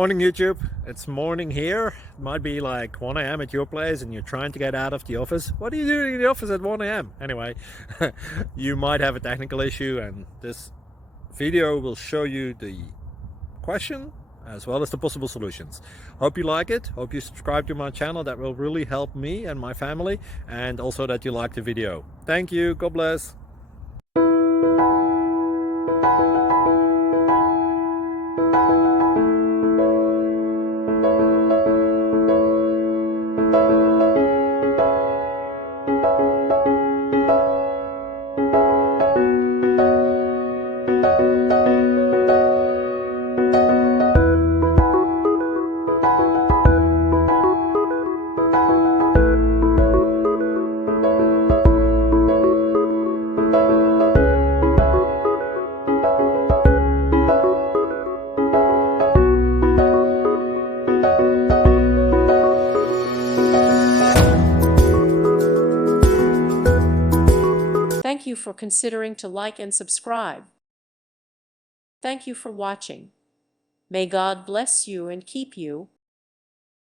Morning YouTube, it's morning here. It might be like 1 a.m. at your place and you're trying to get out of the office. What are you doing in the office at 1 a.m.? Anyway, you might have a technical issue and this video will show you the question as well as the possible solutions. Hope you like it, hope you subscribe to my channel. That will really help me and my family, and also that you like the video. Thank you, God bless. Thank you for considering to like and subscribe. Thank you for watching. May God bless you and keep you.